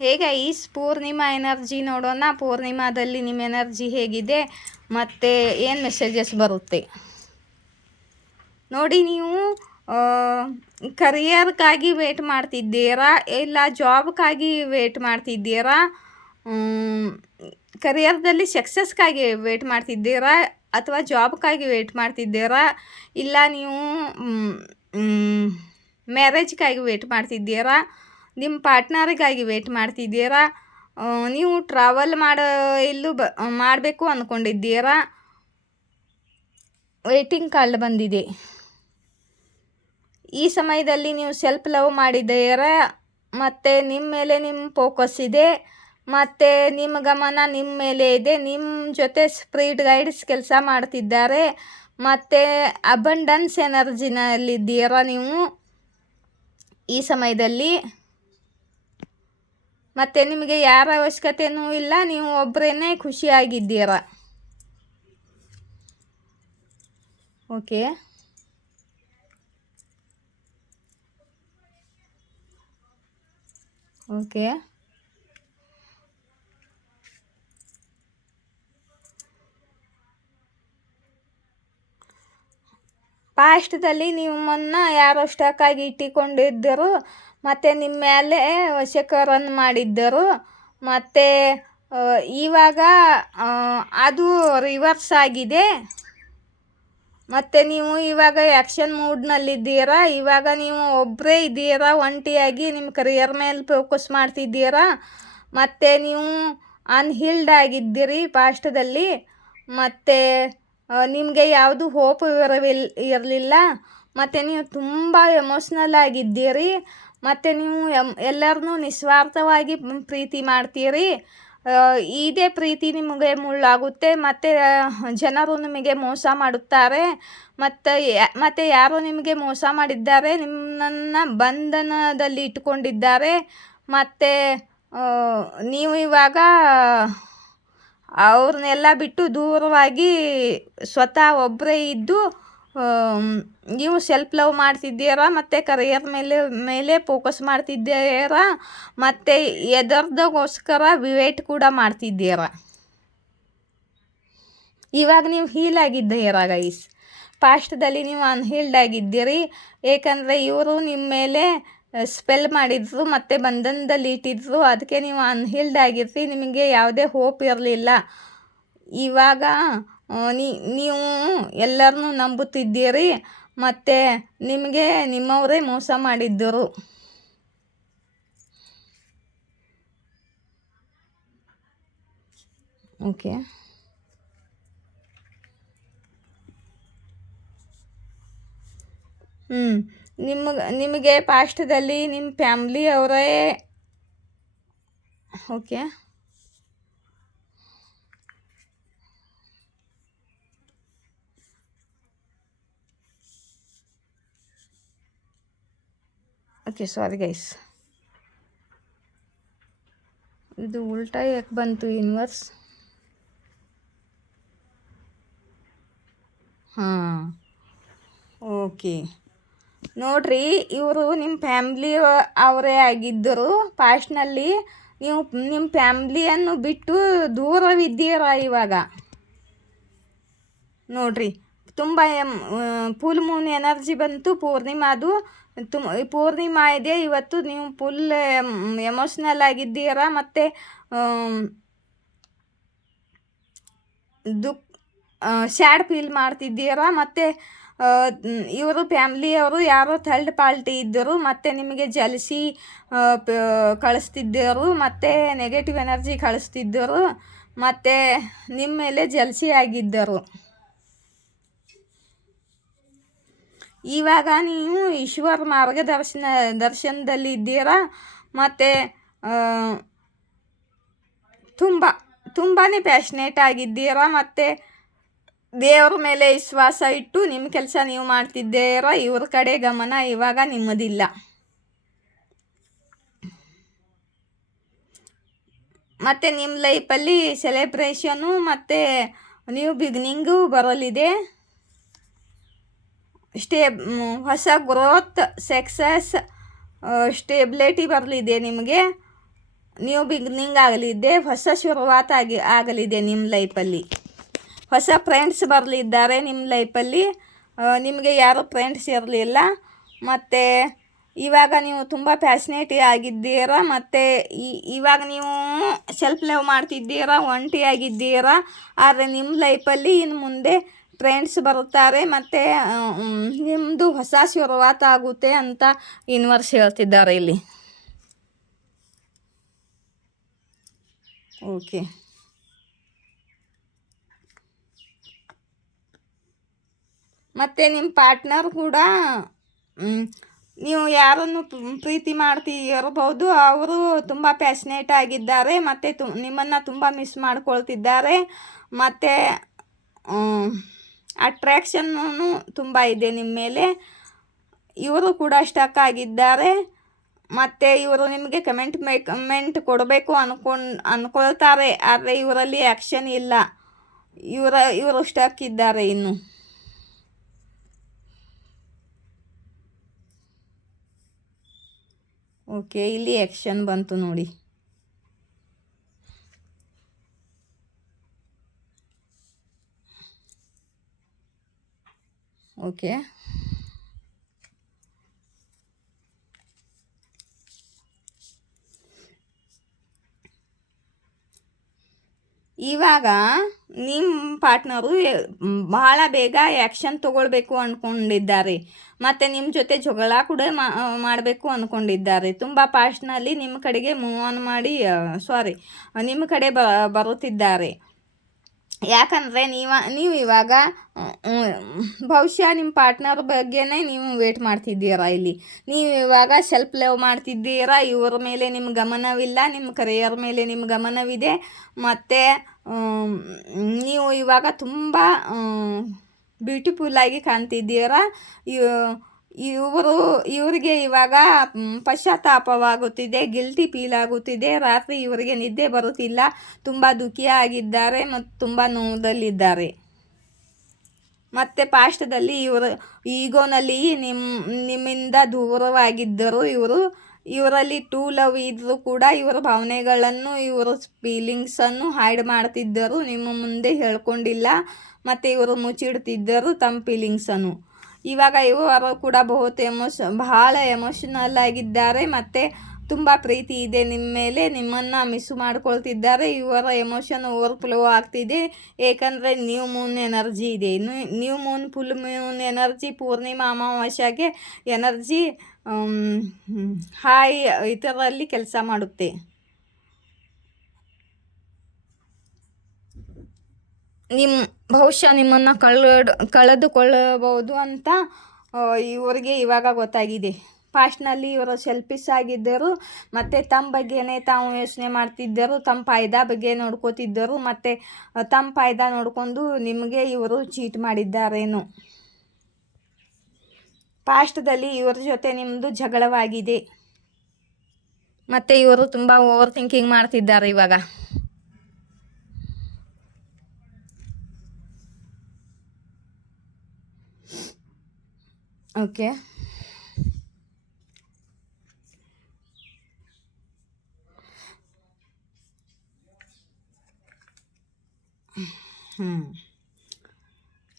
ಹೇಗೆ is Purnima energy ನೋಡೋಣ. ಪೂರ್ಣಿಮಾದಲ್ಲಿ ನಿಮ್ಮ ಎನರ್ಜಿ ಹೇಗಿದೆ ಮತ್ತು ಏನು ಮೆಸೇಜಸ್ ಬರುತ್ತೆ ನೋಡಿ. ನೀವು ಕರಿಯರ್ಗಾಗಿ ವೇಟ್ ಮಾಡ್ತಿದ್ದೀರಾ, ಇಲ್ಲ ಜಾಬ್ಗಾಗಿ ವೇಟ್ ಮಾಡ್ತಿದ್ದೀರಾ, ಕರಿಯರ್ದಲ್ಲಿ ಸಕ್ಸಸ್ಗಾಗಿ ವೇಟ್ ಮಾಡ್ತಿದ್ದೀರಾ, ಅಥವಾ ಜಾಬ್ಗಾಗಿ ವೇಟ್ ಮಾಡ್ತಿದ್ದೀರಾ, ಇಲ್ಲ ನೀವು ಮ್ಯಾರೇಜ್ಗಾಗಿ ವೇಟ್ ಮಾಡ್ತಿದ್ದೀರಾ, ನಿಮ್ಮ ಪಾರ್ಟ್ನರಿಗಾಗಿ ವೇಟ್ ಮಾಡ್ತಿದ್ದೀರಾ, ನೀವು ಟ್ರಾವೆಲ್ ಮಾಡಬೇಕು ಅಂದ್ಕೊಂಡಿದ್ದೀರಾ. ವೇಟಿಂಗ್ ಕಾರ್ಡ್ ಬಂದಿದೆ. ಈ ಸಮಯದಲ್ಲಿ ನೀವು ಸೆಲ್ಫ್ ಲವ್ ಮಾಡಿದ್ದೀರಾ, ಮತ್ತು ನಿಮ್ಮ ಮೇಲೆ ನಿಮ್ಮ ಫೋಕಸ್ ಇದೆ, ಮತ್ತು ನಿಮ್ಮ ಗಮನ ನಿಮ್ಮ ಮೇಲೆ ಇದೆ. ನಿಮ್ಮ ಜೊತೆ ಸ್ಪಿರಿಟ್ ಗೈಡ್ಸ್ ಕೆಲಸ ಮಾಡ್ತಿದ್ದಾರೆ, ಮತ್ತು ಅಬಂಡನ್ಸ್ ಎನರ್ಜಿನಲ್ಲಿದ್ದೀರಾ ನೀವು ಈ ಸಮಯದಲ್ಲಿ. ಮತ್ತು ನಿಮಗೆ ಯಾರ ಅವಶ್ಯಕತೆಯೂ ಇಲ್ಲ, ನೀವು ಒಬ್ಬರೇ ಖುಷಿಯಾಗಿದ್ದೀರಾ. ಓಕೆ, ಓಕೆ, ಪಾಸ್ಟ್ದಲ್ಲಿ ನಿಮ್ಮನ್ನು ಯಾರೋ ಸ್ಟಕ್ ಆಗಿ ಇಟ್ಟುಕೊಂಡಿದ್ದರು, ಮತ್ತು ನಿಮ್ಮ ಮೇಲೆ ವಶೀಕರಣ ಮಾಡಿದ್ದರು, ಮತ್ತು ಇವಾಗ ಅದು ರಿವರ್ಸ್ ಆಗಿದೆ, ಮತ್ತು ನೀವು ಇವಾಗ ಆ್ಯಕ್ಷನ್ ಮೂಡ್ನಲ್ಲಿದ್ದೀರಾ. ಇವಾಗ ನೀವು ಒಬ್ಬರೇ ಇದ್ದೀರಾ, ಒಂಟಿಯಾಗಿ ನಿಮ್ಮ ಕರಿಯರ್ ಮೇಲೆ ಫೋಕಸ್ ಮಾಡ್ತಿದ್ದೀರಾ, ಮತ್ತು ನೀವು ಅನ್ಹೀಲ್ಡ್ ಆಗಿದ್ದೀರಿ ಪಾಸ್ಟದಲ್ಲಿ, ಮತ್ತು ನಿಮಗೆ ಯಾವುದು ಹೋಪ್ ಇರಲಿಲ್ಲ, ಮತ್ತು ನೀವು ತುಂಬ ಎಮೋಷ್ನಲ್ ಆಗಿದ್ದೀರಿ, ಮತ್ತು ನೀವು ಎಲ್ಲರನ್ನೂ ನಿಸ್ವಾರ್ಥವಾಗಿ ಪ್ರೀತಿ ಮಾಡ್ತೀರಿ. ಇದೇ ಪ್ರೀತಿ ನಿಮಗೆ ಮುಳ್ಳಾಗುತ್ತೆ, ಮತ್ತು ಜನರು ನಿಮಗೆ ಮೋಸ ಮಾಡುತ್ತಾರೆ, ಮತ್ತು ಯಾರೋ ನಿಮಗೆ ಮೋಸ ಮಾಡಿದ್ದಾರೆ, ನಿಮ್ಮನ್ನು ಬಂಧನದಲ್ಲಿ ಇಟ್ಟುಕೊಂಡಿದ್ದಾರೆ, ಮತ್ತು ನೀವು ಇವಾಗ ಅವ್ರನ್ನೆಲ್ಲ ಬಿಟ್ಟು ದೂರವಾಗಿ ಸ್ವತಃ ಒಬ್ಬರೇ ಇದ್ದು ನೀವು ಸೆಲ್ಫ್ ಲವ್ ಮಾಡ್ತಿದ್ದೀರಾ, ಮತ್ತು ಕರಿಯರ್ ಮೇಲೆ ಫೋಕಸ್ ಮಾಡ್ತಿದ್ದೀರಾ, ಮತ್ತು ಎದರ್ದಗೋಸ್ಕರ ವೇಟ್ ಕೂಡ ಮಾಡ್ತಿದ್ದೀರಾ. ಇವಾಗ ನೀವು ಹೀಲ್ ಆಗಿದ್ದೀರಾ ಗೈಸ್. ಪಾಸ್ಟದಲ್ಲಿ ನೀವು ಅನ್ಹೀಲ್ಡ್ ಆಗಿದ್ದೀರಿ, ಏಕೆಂದರೆ ಇವರು ನಿಮ್ಮ ಮೇಲೆ ಸ್ಪೆಲ್ ಮಾಡಿದ್ರು ಮತ್ತು ಬಂಧನದಲ್ಲಿ ಇಟ್ಟಿದ್ರು, ಅದಕ್ಕೆ ನೀವು ಅನ್ಹೀಲ್ಡ್ ಆಗಿರ್ರಿ, ನಿಮಗೆ ಯಾವುದೇ ಹೋಪ್ ಇರಲಿಲ್ಲ. ಇವಾಗ ನೀವು ಎಲ್ಲರನ್ನೂ ನಂಬುತ್ತಿದ್ದೀರಿ, ಮತ್ತು ನಿಮಗೆ ನಿಮ್ಮವರೇ ಮೋಸ ಮಾಡಿದ್ದರು. ಓಕೆ, ನಿಮಗೆ ಪಾಸ್ಟದಲ್ಲಿ ನಿಮ್ಮ ಫ್ಯಾಮ್ಲಿ ಅವರೇ. ಓಕೆ, ಓಕೆ, ಸಾರಿ ಗೈಸ್, ಇದು ಉಲ್ಟಾ ಯಾಕೆ ಬಂತು ಯೂನಿವರ್ಸ್. ಹಾಂ, ಓಕೆ, ನೋಡ್ರಿ, ಇವರು ನಿಮ್ಮ ಫ್ಯಾಮ್ಲಿ ಅವರೇ ಆಗಿದ್ದರು. ಪಾಸ್ಟ್ನಲ್ಲಿ ನೀವು ನಿಮ್ಮ ಫ್ಯಾಮ್ಲಿಯನ್ನು ಬಿಟ್ಟು ದೂರವಿದ್ದೀರಾ ಇವಾಗ. ನೋಡ್ರಿ, ತುಂಬ ಫುಲ್ ಮೂನ್ ಎನರ್ಜಿ ಬಂತು. ಪೂರ್ಣಿಮಾದು ಪೂರ್ಣಿಮಾ ಇದೆ ಇವತ್ತು. ನೀವು ಫುಲ್ ಎಮೋಷ್ನಲ್ ಆಗಿದ್ದೀರಾ, ಮತ್ತು ಸ್ಯಾಡ್ ಫೀಲ್ ಮಾಡ್ತಿದ್ದೀರಾ, ಮತ್ತು ಇವರು ಫ್ಯಾಮ್ಲಿಯವರು ಯಾರೋ ಥರ್ಡ್ ಪಾರ್ಟಿ ಇದ್ದರು, ಮತ್ತು ನಿಮಗೆ ಜಲಸಿ ಕಳಿಸ್ತಿದ್ದರು, ಮತ್ತು ನೆಗೆಟಿವ್ ಎನರ್ಜಿ ಕಳಿಸ್ತಿದ್ದರು, ಮತ್ತು ನಿಮ್ಮ ಮೇಲೆ ಜಲಸಿ ಆಗಿದ್ದರು. ಇವಾಗ ನೀವು ಈಶ್ವರ ದರ್ಶನದಲ್ಲಿ ಇದ್ದೀರಾ, ಮತ್ತು ತುಂಬಾ ಪ್ಯಾಷನೇಟ್ ಆಗಿದ್ದೀರಾ, ಮತ್ತು ದೇವ್ರ ಮೇಲೆ ವಿಶ್ವಾಸ ಇಟ್ಟು ನಿಮ್ಮ ಕೆಲಸ ನೀವು ಮಾಡ್ತಿದ್ದೀರಾ. ಇವ್ರ ಕಡೆ ಗಮನ ಇವಾಗ ನಿಮ್ಮದಿಲ್ಲ. ಮತ್ತು ನಿಮ್ಮ ಲೈಫಲ್ಲಿ ಸೆಲೆಬ್ರೇಷನು ಮತ್ತು ನ್ಯೂ ಬಿಗಿನಿಂಗು ಬರಲಿದೆ. ಹೊಸ ಗ್ರೋತ್, ಸಕ್ಸಸ್, ಸ್ಟೆಬಿಲಿಟಿ ಬರಲಿದೆ ನಿಮಗೆ. ನ್ಯೂ ಬಿಗಿನಿಂಗ್ ಆಗಲಿದೆ, ಹೊಸ ಶುರುವಾತ್ ಆಗಲಿದೆ ನಿಮ್ಮ ಲೈಫಲ್ಲಿ. ಹೊಸ ಫ್ರೆಂಡ್ಸ್ ಬರಲಿದ್ದಾರೆ ನಿಮ್ಮ ಲೈಫಲ್ಲಿ. ನಿಮಗೆ ಯಾರು ಫ್ರೆಂಡ್ಸ್ ಇರಲಿಲ್ಲ. ಮತ್ತು ಇವಾಗ ನೀವು ತುಂಬ ಪ್ಯಾಷನೇಟ್ ಆಗಿದ್ದೀರಾ. ಮತ್ತು ಇವಾಗ ನೀವು ಸೆಲ್ಫ್ ಲವ್ ಮಾಡ್ತಿದ್ದೀರಾ, ಒಂಟಿಯಾಗಿದ್ದೀರಾ. ಆದರೆ ನಿಮ್ಮ ಲೈಫಲ್ಲಿ ಇನ್ನು ಮುಂದೆ ಫ್ರೆಂಡ್ಸ್ ಬರುತ್ತಾರೆ ಮತ್ತು ನಿಮ್ಮದು ಹೊಸ ಶುರುವಾತ್ ಆಗುತ್ತೆ ಅಂತ ಯೂನಿವರ್ಸ್ ಹೇಳ್ತಿದ್ದಾರೆ ಇಲ್ಲಿ. ಓಕೆ, ಮತ್ತು ನಿಮ್ಮ ಪಾರ್ಟ್ನರ್ ಕೂಡ ನೀವು ಯಾರನ್ನು ಪ್ರೀತಿ ಮಾಡ್ತಿರಬಹುದು, ಅವರು ತುಂಬ ಪ್ಯಾಷನೇಟ್ ಆಗಿದ್ದಾರೆ ಮತ್ತು ನಿಮ್ಮನ್ನು ತುಂಬ ಮಿಸ್ ಮಾಡ್ಕೊಳ್ತಿದ್ದಾರೆ. ಮತ್ತು ಅಟ್ರ್ಯಾಕ್ಷನ್ನು ತುಂಬ ಇದೆ ನಿಮ್ಮ ಮೇಲೆ. ಇವರು ಕೂಡ ಸ್ಟಕ್ ಆಗಿದ್ದಾರೆ. ಮತ್ತು ಇವರು ನಿಮಗೆ ಕಮೆಂಟ್ ಕೊಡಬೇಕು ಅಂದ್ಕೊಳ್ತಾರೆ. ಆದರೆ ಇವರಲ್ಲಿ ಆ್ಯಕ್ಷನ್ ಇಲ್ಲ. ಇವರು ಸ್ಟಕ್ ಇದ್ದಾರೆ ಇನ್ನು. ಓಕೆ, ಇಲ್ಲಿ ಆ್ಯಕ್ಷನ್ ಬಂತು ನೋಡಿ. ಓಕೆ, ಇವಾಗ ನಿಮ್ಮ ಪಾರ್ಟ್ನರು ಬಹಳ ಬೇಗ ಆ್ಯಕ್ಷನ್ ತೊಗೊಳ್ಬೇಕು ಅಂದ್ಕೊಂಡಿದ್ದಾರೆ. ಮತ್ತು ನಿಮ್ಮ ಜೊತೆ ಜಗಳ ಕೂಡ ಮಾಡಬೇಕು ಅಂದ್ಕೊಂಡಿದ್ದಾರೆ. ತುಂಬ ಫಾಸ್ಟ್ನಲ್ಲಿ ನಿಮ್ಮ ಕಡೆಗೆ ಮೂವ್ ಆನ್ ಮಾಡಿ ನಿಮ್ಮ ಕಡೆ ಬರುತ್ತಿದ್ದಾರೆ. ಯಾಕಂದರೆ ನೀವು ಇವಾಗ ಬಹುಶಃ ನಿಮ್ಮ ಪಾರ್ಟ್ನರ್ ಬಗ್ಗೆನೇ ನೀವು ವೇಟ್ ಮಾಡ್ತಿದ್ದೀರಾ. ಇಲ್ಲಿ ನೀವು ಇವಾಗ ಸೆಲ್ಫ್ ಲವ್ ಮಾಡ್ತಿದ್ದೀರಾ. ಇವರ ಮೇಲೆ ನಿಮ್ಮ ಗಮನವಿಲ್ಲ, ನಿಮ್ಮ ಕರಿಯರ್ ಮೇಲೆ ನಿಮ್ಮ ಗಮನವಿದೆ. ಮತ್ತು ನೀವು ಇವಾಗ ತುಂಬ ಬ್ಯೂಟಿಫುಲ್ಲಾಗಿ ಕಾಣ್ತಿದ್ದೀರಾ. ಇವರಿಗೆ ಇವಾಗ ಪಶ್ಚಾತ್ತಾಪವಾಗುತ್ತಿದೆ, ಗಿಲ್ಟಿ ಫೀಲ್ ಆಗುತ್ತಿದೆ. ರಾತ್ರಿ ಇವರಿಗೆ ನಿದ್ದೆ ಬರುತ್ತಿಲ್ಲ, ತುಂಬ ದುಃಖಿಯಾಗಿದ್ದಾರೆ ಮತ್ತು ತುಂಬ ನೋವದಲ್ಲಿದ್ದಾರೆ. ಮತ್ತು ಪಾಸ್ಟದಲ್ಲಿ ಇವರು ಈಗೋನಲ್ಲಿ ನಿಮ್ಮಿಂದ ದೂರವಾಗಿದ್ದರು. ಇವರಲ್ಲಿ ಟೂ ಲವ್ ಇದ್ದರೂ ಕೂಡ ಇವರ ಭಾವನೆಗಳನ್ನು, ಇವರ ಫೀಲಿಂಗ್ಸನ್ನು ಹೈಡ್ ಮಾಡ್ತಿದ್ದರು, ನಿಮ್ಮ ಮುಂದೆ ಹೇಳ್ಕೊಂಡಿಲ್ಲ. ಮತ್ತು ಇವರು ಮುಚ್ಚಿಡ್ತಿದ್ದರು ತಮ್ಮ ಫೀಲಿಂಗ್ಸನ್ನು. ಇವಾಗ ಇವರು ಕೂಡ ಬಹಳ ಎಮೋಷನಲ್ ಆಗಿದ್ದಾರೆ. ಮತ್ತು ತುಂಬ ಪ್ರೀತಿ ಇದೆ ನಿಮ್ಮ ಮೇಲೆ, ನಿಮ್ಮನ್ನು ಮಿಸ್ ಮಾಡ್ಕೊಳ್ತಿದ್ದಾರೆ. ಇವರ ಎಮೋಷನ್ ಓವರ್ಫ್ಲೋ ಆಗ್ತಿದೆ. ಏಕೆಂದರೆ ನ್ಯೂ ಮೂನ್ ಎನರ್ಜಿ ಇದೆ. New moon, full moon energy, ಪೂರ್ಣಿಮಾ, ಅಮಾವಾಸ್ಯೆಗೆ ಎನರ್ಜಿ ಇದರಲ್ಲಿ ಕೆಲಸ ಮಾಡುತ್ತೆ. ಬಹುಶಃ ನಿಮ್ಮನ್ನು ಕಳೆದುಕೊಳ್ಳಬಹುದು ಅಂತ ಇವರಿಗೆ ಇವಾಗ ಗೊತ್ತಾಗಿದೆ. ಪಾಸ್ಟ್ನಲ್ಲಿ ಇವರು ಸೆಲ್ಫಿಶ್ ಆಗಿದ್ದರು ಮತ್ತು ತಮ್ಮ ಬಗ್ಗೆನೇ ತಾವು ಯೋಚನೆ ಮಾಡ್ತಿದ್ದರು, ತಮ್ಮ ಫಾಯ್ದಾ ಬಗ್ಗೆ ನೋಡ್ಕೋತಿದ್ದರು. ಮತ್ತು ತಮ್ಮ ಫಾಯ್ದಾ ನೋಡಿಕೊಂಡು ನಿಮಗೆ ಇವರು ಚೀಟ್ ಮಾಡಿದ್ದಾರೇನು. ಪಾಸ್ಟ್ದಲ್ಲಿ ಇವರ ಜೊತೆ ನಿಮ್ಮದು ಜಗಳವಾಗಿದೆ ಮತ್ತು ಇವರು ತುಂಬ ಓವರ್ ಥಿಂಕಿಂಗ್ ಮಾಡ್ತಿದ್ದಾರೆ ಇವಾಗ. ಓಕೆ,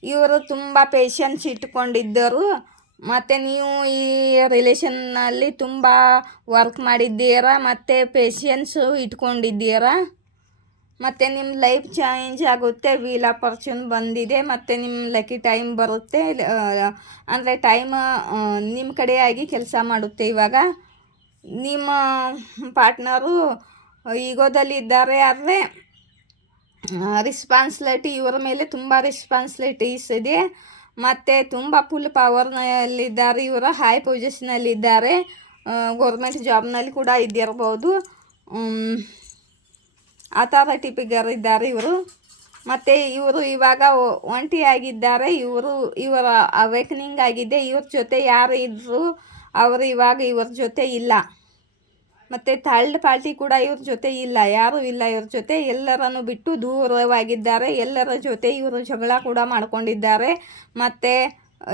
ಇವರು ತುಂಬ ಪೇಷನ್ಸ್ ಇಟ್ಕೊಂಡಿದ್ದರು. ಮತ್ತು ನೀವು ಈ ರಿಲೇಷನ್ನಲ್ಲಿ ತುಂಬ ವರ್ಕ್ ಮಾಡಿದ್ದೀರಾ ಮತ್ತು ಪೇಷನ್ಸು ಇಟ್ಕೊಂಡಿದ್ದೀರಾ. ಮತ್ತು ನಿಮ್ಮ ಲೈಫ್ ಚೇಂಜ್ ಆಗುತ್ತೆ. ವೀಲ್ ಆಫ್ ಫಾರ್ಚೂನ್ ಬಂದಿದೆ ಮತ್ತು ನಿಮ್ಮ ಲಕ್ಕಿ ಟೈಮ್ ಬರುತ್ತೆ. ಅಂದರೆ ಟೈಮ್ ನಿಮ್ಮ ಕಡೆಯಾಗಿ ಕೆಲಸ ಮಾಡುತ್ತೆ. ಇವಾಗ ನಿಮ್ಮ ಪಾರ್ಟ್ನರು ಈಗೋದಲ್ಲಿದ್ದಾರೆ. ಆದರೆ ರೆಸ್ಪಾನ್ಸಿಬಿಲಿಟಿ ಇವರ ಮೇಲೆ ತುಂಬ ರೆಸ್ಪಾನ್ಸಿಬಿಲಿಟೀಸ್ ಇದೆ ಮತ್ತು ತುಂಬ ಫುಲ್ ಪವರ್ನಲ್ಲಿದ್ದಾರೆ. ಇವರು ಹೈ ಪೊಸಿಷನಲ್ಲಿದ್ದಾರೆ. ಗೌರ್ಮೆಂಟ್ ಜಾಬ್ನಲ್ಲಿ ಕೂಡ ಇದ್ದಿರ್ಬೋದು. ಅಥಾರಿಟಿ ಫಿಗರ್ ಇದ್ದಾರೆ ಇವರು. ಮತ್ತು ಇವರು ಇವಾಗ ಒಂಟಿಯಾಗಿದ್ದಾರೆ. ಇವರ ಅವೇಕನಿಂಗ್ ಆಗಿದೆ. ಇವ್ರ ಜೊತೆ ಯಾರು ಇದ್ದರು ಅವರು ಇವಾಗ ಇವ್ರ ಜೊತೆ ಇಲ್ಲ. ಮತ್ತು ಥರ್ಡ್ ಪಾರ್ಟಿ ಕೂಡ ಇವ್ರ ಜೊತೆ ಇಲ್ಲ, ಯಾರೂ ಇಲ್ಲ ಇವ್ರ ಜೊತೆ. ಎಲ್ಲರನ್ನು ಬಿಟ್ಟು ದೂರವಾಗಿದ್ದಾರೆ. ಎಲ್ಲರ ಜೊತೆ ಇವರು ಜಗಳ ಕೂಡ ಮಾಡ್ಕೊಂಡಿದ್ದಾರೆ. ಮತ್ತು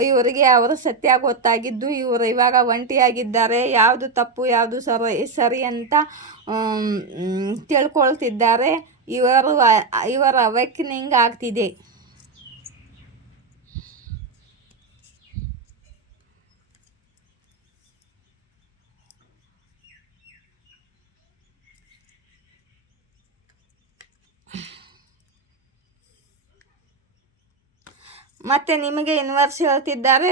ಇವರಿಗೆ ಅವರ ಸತ್ಯ ಗೊತ್ತಾಗಿದ್ದು ಇವರು ಇವಾಗ ಒಂಟಿಯಾಗಿದ್ದಾರೆ, ಯಾವುದು ತಪ್ಪು ಯಾವುದು ಸರಿ ಅಂತ ತಿಳ್ಕೊಳ್ತಿದ್ದಾರೆ. ಇವರ ಅವೇಕನಿಂಗ್ ಆಗ್ತಿದೆ. ಮತ್ತು ನಿಮಗೆ ಯೂನಿವರ್ಸ್ ಹೇಳ್ತಿದ್ದಾರೆ,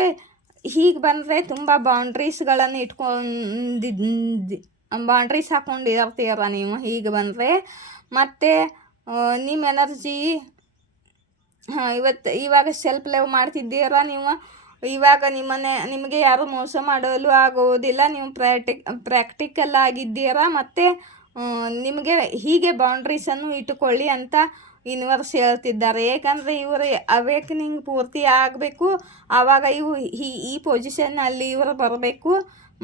ಹೀಗೆ ಬಂದರೆ ತುಂಬ ಬೌಂಡ್ರೀಸ್ಗಳನ್ನು ಬೌಂಡ್ರೀಸ್ ಹಾಕ್ಕೊಂಡಿರ್ತೀರ ನೀವು ಹೀಗೆ ಬಂದರೆ. ಮತ್ತು ನಿಮ್ಮ ಎನರ್ಜಿ ಇವಾಗ ಸೆಲ್ಫ್ ಲವ್ ಮಾಡ್ತಿದ್ದೀರಾ ನೀವು. ಇವಾಗ ನಿಮಗೆ ಯಾರು ಮೋಸ ಮಾಡಲು ಆಗುವುದಿಲ್ಲ. ನೀವು ಪ್ರಾಕ್ಟಿಕಲ್ ಆಗಿದ್ದೀರಾ. ಮತ್ತು ನಿಮಗೆ ಹೀಗೆ ಬೌಂಡ್ರೀಸನ್ನು ಇಟ್ಟುಕೊಳ್ಳಿ ಅಂತ ಯೂನಿವರ್ಸ್ ಹೇಳ್ತಿದ್ದಾರೆ. ಏಕೆಂದರೆ ಇವರು ಅವೇಕನಿಂಗ್ ಪೂರ್ತಿ ಆಗಬೇಕು. ಆವಾಗ ಈ ಪೊಸಿಷನ್ನಲ್ಲಿ ಇವರು ಬರಬೇಕು.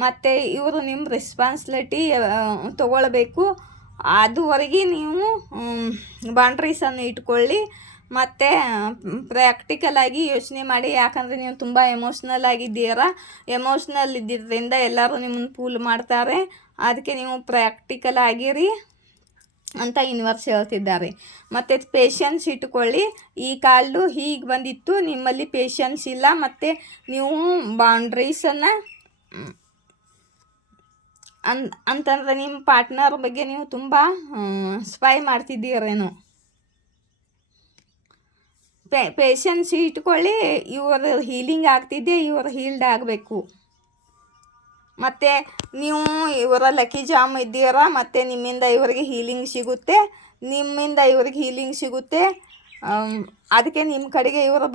ಮತ್ತು ಇವರು ನಿಮ್ಮ ರೆಸ್ಪಾನ್ಸಿಬಿಲಿಟಿ ತಗೊಳ್ಬೇಕು. ಅದುವರೆಗೆ ನೀವು ಬೌಂಡ್ರೀಸನ್ನು ಇಟ್ಕೊಳ್ಳಿ. ಮತ್ತು ಪ್ರಾಕ್ಟಿಕಲಾಗಿ ಯೋಚನೆ ಮಾಡಿ. ಯಾಕಂದರೆ ನೀವು ತುಂಬ ಎಮೋಷ್ನಲ್ ಆಗಿದ್ದೀರಾ. ಎಮೋಷ್ನಲ್ ಇದ್ದಿದ್ದರಿಂದ ಎಲ್ಲರೂ ನಿಮ್ಮನ್ನು ಫೂಲ್ ಮಾಡ್ತಾರೆ. ಅದಕ್ಕೆ ನೀವು ಪ್ರಾಕ್ಟಿಕಲ್ ಆಗಿರಿ ಅಂತ ಯೂನಿವರ್ಸ್ ಹೇಳ್ತಿದ್ದಾರೆ. ಮತ್ತು ಪೇಷನ್ಸ್ ಇಟ್ಕೊಳ್ಳಿ. ಈ ಕಾಲು ಹೀಗೆ ಬಂದಿತ್ತು, ನಿಮ್ಮಲ್ಲಿ ಪೇಷನ್ಸ್ ಇಲ್ಲ. ಮತ್ತು ನೀವು ಬೌಂಡ್ರೀಸನ್ನು ಅಂತಂದರೆ ನಿಮ್ಮ ಪಾರ್ಟ್ನರ್ ಬಗ್ಗೆ ನೀವು ತುಂಬ ಸ್ಪೈ ಮಾಡ್ತಿದ್ದೀರೇನೋ. ಪೇಷನ್ಸ್ ಇಟ್ಕೊಳ್ಳಿ. ಇವರು ಹೀಲಿಂಗ್ ಆಗ್ತಿದ್ದೆ, ಇವರು ಹೀಲ್ಡ್ ಆಗಬೇಕು. ಮತ್ತು ನೀವು ಇವರ ಲಕ್ಕಿ ಜಾಮ್ ಇದ್ದೀರಾ. ಮತ್ತು ನಿಮ್ಮಿಂದ ಇವರಿಗೆ ಹೀಲಿಂಗ್ ಸಿಗುತ್ತೆ, ನಿಮ್ಮಿಂದ ಇವ್ರಿಗೆ ಹೀಲಿಂಗ್ ಸಿಗುತ್ತೆ. ಅದಕ್ಕೆ ನಿಮ್ಮ ಕಡೆಗೆ ಇವರು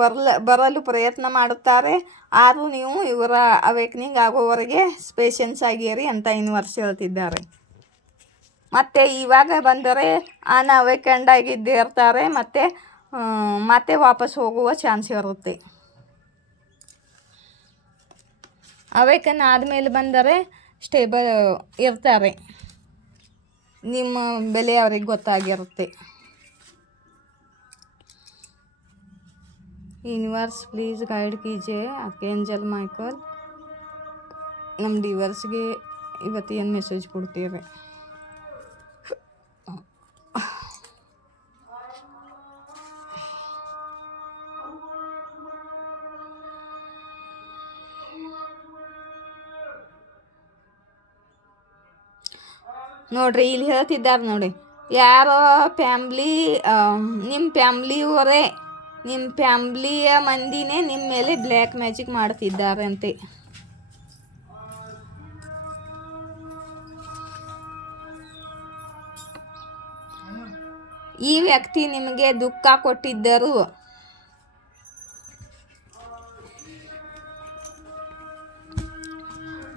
ಬರಲು ಪ್ರಯತ್ನ ಮಾಡುತ್ತಾರೆ. ಆದರೂ ನೀವು ಇವರ ಅವೇಕ್ನಿಂಗ್ ಆಗೋವರೆಗೆ ಪೇಷನ್ಸ್ ಆಗಿರಿ ಅಂತ ಯೂನಿವರ್ಸ್ ಹೇಳ್ತಿದ್ದಾರೆ. ಮತ್ತು ಇವಾಗ ಬಂದರೆ ಅನ್ಅವೇಕೆಂಡ್ ಆಗಿದ್ದಿರ್ತಾರೆ. ಮತ್ತೆ ವಾಪಸ್ ಹೋಗುವ ಚಾನ್ಸ್ ಇರುತ್ತೆ. ಅವೇಕನ್ ಆದಮೇಲೆ ಬಂದರೆ ಸ್ಟೇಬಲ್ ಇರ್ತಾರೆ. ನಿಮ್ಮ ಬೆಲೆ ಅವ್ರಿಗೆ ಗೊತ್ತಾಗಿರುತ್ತೆ. ಯೂನಿವರ್ಸ್ ಪ್ಲೀಸ್ ಗೈಡ್ ಕೀಜೆ ಆರ್ಕೇಂಜಲ್ ಮೈಕಲ್. ನಮ್ಮ ಡಿವರ್ಸ್ಗೆ ಇವತ್ತು ಏನು ಮೆಸೇಜ್ ಕೊಡ್ತೀರಿ? ನೋಡ್ರಿ ಇಲ್ಲಿ ಹೇಳ್ತಿದ್ದಾರೆ ನೋಡಿ, ಯಾರೋ ನಿಮ್ಮ ಫ್ಯಾಮ್ಲಿಯವರೇ, ನಿಮ್ಮ ಫ್ಯಾಮ್ಲಿಯ ಮಂದಿನೇ ನಿಮ್ಮ ಮೇಲೆ ಬ್ಲ್ಯಾಕ್ ಮ್ಯಾಜಿಕ್ ಮಾಡ್ತಿದ್ದಾರೆ ಅಂತೆ. ಈ ವ್ಯಕ್ತಿ ನಿಮಗೆ ದುಃಖ ಕೊಟ್ಟಿದ್ದರು.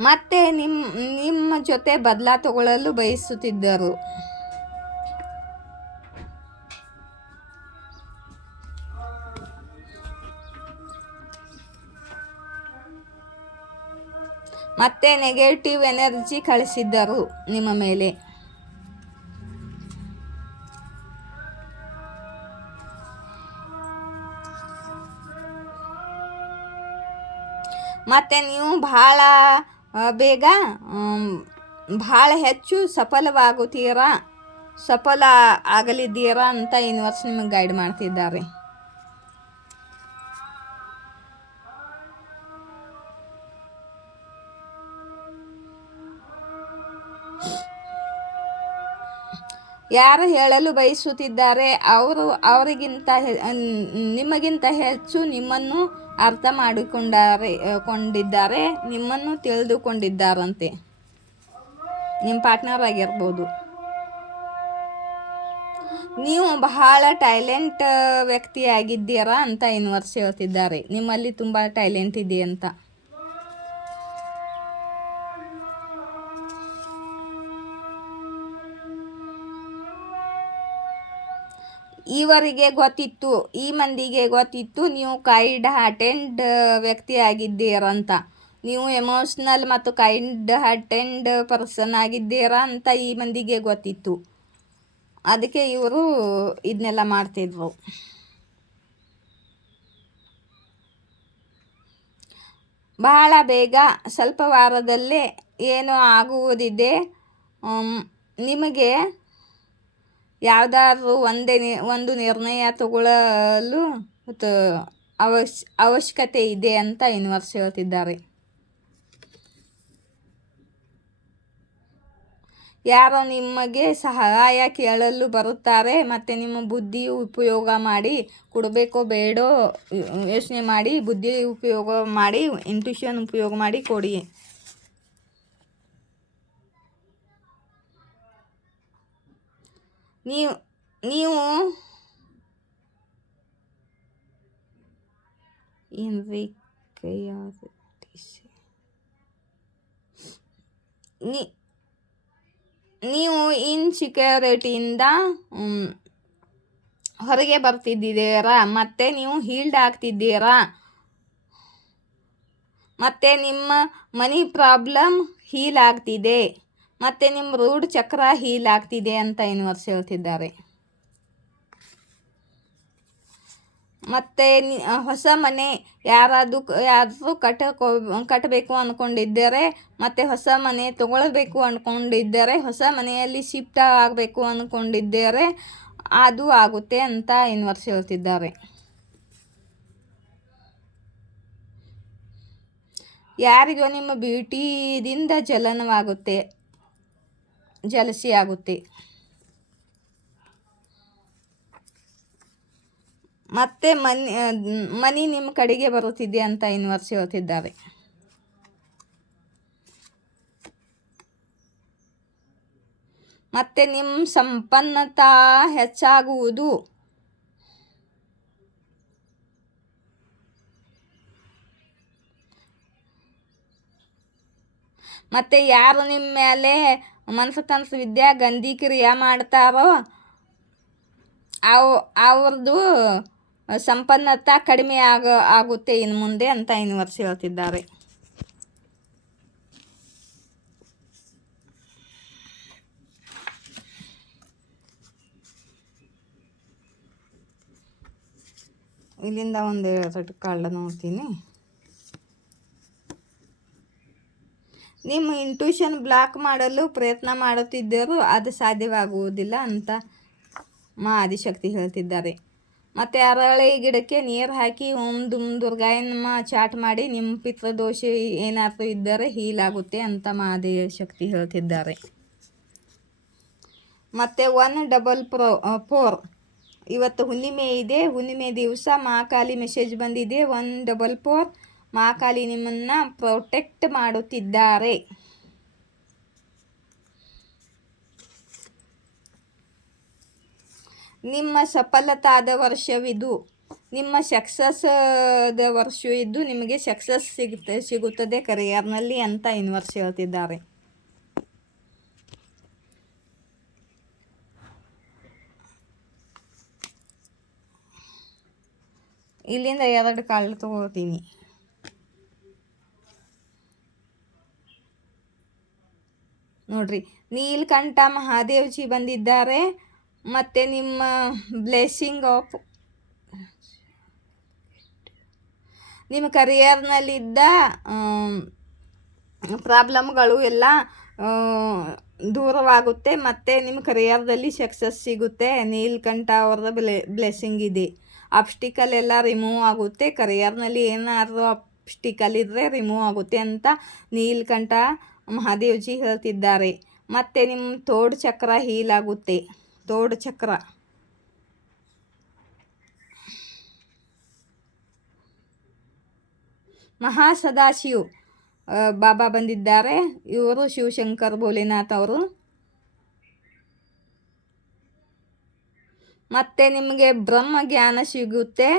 ಮತ್ತೆ ನಿಮ್ಮ ಜೊತೆ ಬದಲಾ ತಗೊಳ್ಳಲು ಬಯಸುತ್ತಿದ್ದರು. ಮತ್ತೆ ನೆಗೆಟಿವ್ ಎನರ್ಜಿ ಕಳಿಸಿದ್ದರು ನಿಮ್ಮ ಮೇಲೆ. ಮತ್ತು ನೀವು ಭಾಳ ಬೇಗ ಭಾಳ ಹೆಚ್ಚು ಸಫಲ ಆಗಲಿದ್ದೀರಾ ಅಂತ ಯೂನಿವರ್ಸ್ ನಿಮಗೆ ಗೈಡ್ ಮಾಡ್ತಿದ್ದಾರೆ. ಯಾರು ಹೇಳಲು ಬಯಸುತ್ತಿದ್ದಾರೆ ಅವರಿಗಿಂತ ನಿಮಗಿಂತ ಹೆಚ್ಚು ನಿಮ್ಮನ್ನು ಅರ್ಥ ಕೊಂಡಿದ್ದಾರೆ, ನಿಮ್ಮನ್ನು ತಿಳಿದುಕೊಂಡಿದ್ದಾರಂತೆ. ನಿಮ್ಮ ಪಾರ್ಟ್ನರ್ ಆಗಿರ್ಬೋದು. ನೀವು ಬಹಳ ಟ್ಯಾಲೆಂಟ್ ವ್ಯಕ್ತಿಯಾಗಿದ್ದೀರಾ ಅಂತ ಯೂನಿವರ್ಸ್ ಹೇಳ್ತಿದ್ದಾರೆ. ನಿಮ್ಮಲ್ಲಿ ತುಂಬ ಟ್ಯಾಲೆಂಟ್ ಇದೆ ಅಂತ. ಈ ಮಂದಿಗೆ ಗೊತ್ತಿತ್ತು ನೀವು ಕೈಂಡ್ ಹಾರ್ಟೆಡ್ ವ್ಯಕ್ತಿಯಾಗಿದ್ದೀರಂತ. ನೀವು ಎಮೋಷ್ನಲ್ ಮತ್ತು ಕೈಂಡ್ ಹಾರ್ಟೆಡ್ ಪರ್ಸನ್ ಆಗಿದ್ದೀರಾ ಅಂತ ಈ ಮಂದಿಗೆ ಗೊತ್ತಿತ್ತು. ಅದಕ್ಕೆ ಇವರು ಇದನ್ನೆಲ್ಲ ಮಾಡ್ತಿದ್ರು. ಬಹಳ ಬೇಗ ಸ್ವಲ್ಪ ವಾರದಲ್ಲೇ ಏನೋ ಆಗುವುದಿದೆ. ನಿಮಗೆ ಯಾವುದಾದ್ರೂ ಒಂದು ನಿರ್ಣಯ ತಗೊಳ್ಳಲು ಅವಶ್ಯಕತೆ ಇದೆ ಅಂತ ಯೂನಿವರ್ಸ್ ಹೇಳ್ತಿದ್ದಾರೆ. ಯಾರೋ ನಿಮಗೆ ಸಹಾಯ ಕೇಳಲು ಬರುತ್ತಾರೆ ಮತ್ತು ನಿಮ್ಮ ಬುದ್ಧಿ ಉಪಯೋಗ ಮಾಡಿ ಕೊಡಬೇಕೋ ಬೇಡೋ ಯೋಚನೆ ಮಾಡಿ, ಬುದ್ಧಿ ಉಪಯೋಗ ಮಾಡಿ, ಇಂಟ್ಯೂಷನ್ ಉಪಯೋಗ ಮಾಡಿ ಕೊಡಿ. ನೀವು ನೀವು ಇನ್ಸೆಕ್ಯೂರಿಟಿಯಿಂದ ಹೊರಗೆ ಬರ್ತಿದ್ದೀರಾ, ಮತ್ತು ನೀವು ಹೀಲ್ಡ್ ಆಗ್ತಿದ್ದೀರಾ, ಮತ್ತು ನಿಮ್ಮ ಮನಿ ಪ್ರಾಬ್ಲಮ್ ಹೀಲ್ ಆಗ್ತಿದೆ, ಮತ್ತು ನಿಮ್ಮ ರೂಟ್ ಚಕ್ರ ಹೀಲ್ ಆಗ್ತಿದೆ ಅಂತ ಯೂನಿವರ್ಸ್ ಹೇಳ್ತಿದ್ದಾರೆ. ಮತ್ತು ಹೊಸ ಮನೆ ಯಾರಾದರೂ ಕಟ್ಟಬೇಕು ಅಂದ್ಕೊಂಡಿದ್ದರೆ, ಮತ್ತು ಹೊಸ ಮನೆ ತೊಗೊಳ್ಬೇಕು ಅಂದ್ಕೊಂಡಿದ್ದರೆ, ಹೊಸ ಮನೆಯಲ್ಲಿ ಶಿಫ್ಟ್ ಆಗಬೇಕು ಅಂದ್ಕೊಂಡಿದ್ದರೆ ಅದು ಆಗುತ್ತೆ ಅಂತ ಯೂನಿವರ್ಸ್ ಹೇಳ್ತಿದ್ದಾರೆ. ಯಾರಿಗೋ ನಿಮ್ಮ ಬ್ಯೂಟಿದಿಂದ ಜಲಸಿ ಆಗುತ್ತೆ. ಮತ್ತು ಮನಿ ನಿಮ್ಮ ಕಡೆಗೆ ಬರುತ್ತಿದೆ ಅಂತ ಯೂನಿವರ್ಸ್ ಹೇಳ್ತಿದ್ದಾರೆ. ಮತ್ತು ನಿಮ್ಮ ಸಂಪನ್ನತಾ ಹೆಚ್ಚಾಗುವುದು. ಮತ್ತು ಯಾರು ನಿಮ್ಮ ಮೇಲೆ ಮನಸ್ಸು ವಿದ್ಯಾ ಗಂಧಿ ಕ್ರಿಯೆ ಮಾಡ್ತಾರೋ ಅವ್ರದ್ದು ಸಂಪನ್ನತ ಕಡಿಮೆ ಆಗುತ್ತೆ ಇನ್ನು ಮುಂದೆ ಅಂತ ಯೂನಿವರ್ಸ್ ಹೇಳ್ತಿದ್ದಾರೆ. ಇಲ್ಲಿಂದ ಒಂದು 2 ಕಾರ್ಡ್ ನೋಡ್ತೀನಿ. ನಿಮ್ಮ ಇಂಟ್ಯೂಷನ್ ಬ್ಲಾಕ್ ಮಾಡಲು ಪ್ರಯತ್ನ ಮಾಡುತ್ತಿದ್ದರೂ ಅದು ಸಾಧ್ಯವಾಗುವುದಿಲ್ಲ ಅಂತ ಆದಿಶಕ್ತಿ ಹೇಳ್ತಿದ್ದಾರೆ. ಮತ್ತು ಅರಳಿ ಗಿಡಕ್ಕೆ ನೀರು ಹಾಕಿ ಓಂ ದುಮ್ ದುರ್ಗಾಯನಮ್ಮ ಚಾಟ್ ಮಾಡಿ ನಿಮ್ಮ ಪಿತೃದೋಷ ಏನಾದರೂ ಇದ್ದರೆ ಹೀಲ್ ಆಗುತ್ತೆ ಅಂತ ಆದಿಶಕ್ತಿ ಹೇಳ್ತಿದ್ದಾರೆ. ಮತ್ತು 144 ಇವತ್ತು ಹುಣ್ಣಿಮೆ ಇದೆ. ಹುಣ್ಣಿಮೆ ದಿವಸ ಮಹಾಕಾಲಿ ಮೆಸೇಜ್ ಬಂದಿದೆ. 144 ಮಹಾಕಾಲಿ ನಿಮ್ಮನ್ನು ಪ್ರೊಟೆಕ್ಟ್ ಮಾಡುತ್ತಿದ್ದಾರೆ. ನಿಮ್ಮ ಸಫಲತಾದ ವರ್ಷವಿದು, ನಿಮ್ಮ ಸಕ್ಸಸ್ದ ವರ್ಷ ಇದ್ದು ನಿಮಗೆ ಸಕ್ಸಸ್ ಸಿಗುತ್ತದೆ ಕರಿಯರ್ನಲ್ಲಿ ಅಂತ ಯೂನಿವರ್ಸ್ ಹೇಳ್ತಿದ್ದಾರೆ. ಇಲ್ಲಿಂದ 2 ಕಾರ್ಡ್ ತಗೋತೀನಿ. ನೋಡ್ರಿ, ನೀಲ್ಕಂಠ ಮಹಾದೇವ್ಜಿ ಬಂದಿದ್ದಾರೆ. ಮತ್ತು ನಿಮ್ಮ ಬ್ಲೆಸ್ಸಿಂಗ್ ಆಫ್ ನಿಮ್ಮ ಕರಿಯರ್ನಲ್ಲಿದ್ದ ಪ್ರಾಬ್ಲಮ್ಗಳು ಎಲ್ಲ ದೂರವಾಗುತ್ತೆ ಮತ್ತು ನಿಮ್ಮ ಕರಿಯರ್ದಲ್ಲಿ ಸಕ್ಸಸ್ ಸಿಗುತ್ತೆ. ನೀಲ್ಕಂಠ ಅವರದ ಬ್ಲೆಸ್ಸಿಂಗ್ ಇದೆ. ಆಬ್ಸ್ಟಿಕಲ್ ಎಲ್ಲ ರಿಮೂವ್ ಆಗುತ್ತೆ. ಕರಿಯರ್ನಲ್ಲಿ ಏನಾದರೂ ಆಬ್ಸ್ಟಿಕಲ್ ಇದ್ದರೆ ರಿಮೂವ್ ಆಗುತ್ತೆ ಅಂತ ನೀಲ್ಕಂಠ ಮಹಾದೇವ್ಜಿ ಹೇಳ್ತಿದ್ದಾರೆ. ಮತ್ತು ನಿಮ್ಮ ತೋಡ್ ಚಕ್ರ ಹೀಲ್ ಆಗುತ್ತೆ. ತೋಡ್ ಚಕ್ರ ಮಹಾಸದಾಶಿವ್ ಬಾಬಾ ಬಂದಿದ್ದಾರೆ. ಇವರು ಶಿವಶಂಕರ್ ಭೋಲೆನಾಥ್ ಅವರು. ಮತ್ತು ನಿಮಗೆ ಬ್ರಹ್ಮ ಜ್ಞಾನ ಸಿಗುತ್ತೆ.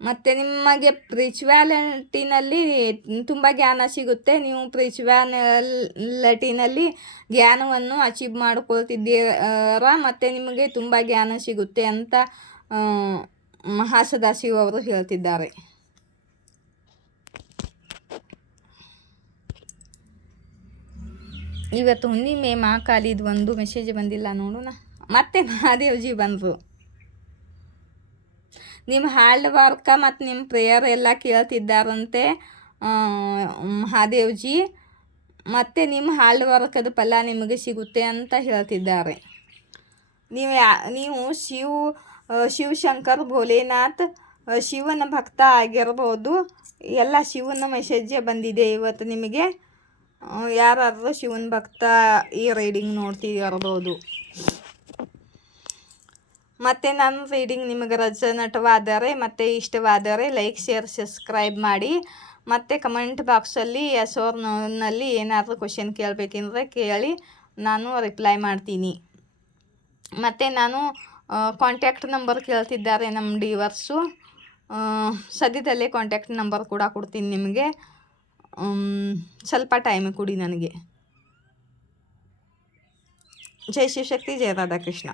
ಮತ್ತು ನಿಮಗೆ ಸ್ಪಿರಿಚುವಾಲಿಟಿನಲ್ಲಿ ತುಂಬ ಜ್ಞಾನ ಸಿಗುತ್ತೆ. ನೀವು ಸ್ಪಿರಿಚುವಾಲಿಟಿನಲ್ಲಿ ಜ್ಞಾನವನ್ನು ಅಚೀವ್ ಮಾಡ್ಕೊಳ್ತಿದ್ದೀರಾ ಮತ್ತು ನಿಮಗೆ ತುಂಬ ಜ್ಞಾನ ಸಿಗುತ್ತೆ ಅಂತ ಮಹಾಸದಾಶಿವ್ ಅವರು ಹೇಳ್ತಿದ್ದಾರೆ. ಇವತ್ತು ಹುಣ್ಣಿಮೆ ಮಹಾಕಾಲಿದು ಒಂದು ಮೆಸೇಜ್ ಬಂದಿಲ್ಲ, ನೋಡೋಣ. ಮತ್ತೆ ಮಹಾದೇವ್ಜಿ ಬಂದರು. ನಿಮ್ಮ ಹಾರ್ಡ್ ವರ್ಕ ಮತ್ತು ನಿಮ್ಮ ಪ್ರೇಯರ್ ಎಲ್ಲ ಕೇಳ್ತಿದ್ದಾರಂತೆ ಮಹಾದೇವ್ಜಿ. ಮತ್ತು ನಿಮ್ಮ ಹಾರ್ಡ್ ವರ್ಕದ ಫಲ ನಿಮಗೆ ಸಿಗುತ್ತೆ ಅಂತ ಹೇಳ್ತಿದ್ದಾರೆ. ನೀವು ಶಿವಶಂಕರ್ ಭೋಲೆನಾಥ್ ಶಿವನ ಭಕ್ತ ಆಗಿರ್ಬೋದು. ಎಲ್ಲ ಶಿವನ ಮೆಸೇಜೇ ಬಂದಿದೆ ಇವತ್ತು ನಿಮಗೆ. ಯಾರಾದರೂ ಶಿವನ ಭಕ್ತ ಈ ರೀಡಿಂಗ್ ನೋಡ್ತಿರ್ಬೋದು. ಮತ್ತು ನನ್ನ ರೀಡಿಂಗ್ ನಿಮಗೆ ರೆಸೊನೇಟವಾದರೆ ಮತ್ತು ಇಷ್ಟವಾದರೆ ಲೈಕ್, ಶೇರ್, ಸಬ್ಸ್ಕ್ರೈಬ್ ಮಾಡಿ. ಮತ್ತು ಕಮೆಂಟ್ ಬಾಕ್ಸಲ್ಲಿ ಎಸ್ ಆರ್ ನೋನಲ್ಲಿ ಏನಾದರೂ ಕ್ವಶನ್ ಕೇಳಬೇಕೆಂದರೆ ಕೇಳಿ, ನಾನು ರಿಪ್ಲೈ ಮಾಡ್ತೀನಿ. ಮತ್ತು ನಾನು ಕಾಂಟ್ಯಾಕ್ಟ್ ನಂಬರ್ ಕೇಳ್ತಿದ್ದಾರೆ ನಮ್ಮ ಡಿವರ್ಸು. ಸದ್ಯದಲ್ಲೇ ಕಾಂಟ್ಯಾಕ್ಟ್ ನಂಬರ್ ಕೂಡ ಕೊಡ್ತೀನಿ ನಿಮಗೆ. ಸ್ವಲ್ಪ ಟೈಮ್ ಕೊಡಿ ನನಗೆ. ಜೈ ಶಿವಶಕ್ತಿ, ಜಯ ರಾಧಾಕೃಷ್ಣ.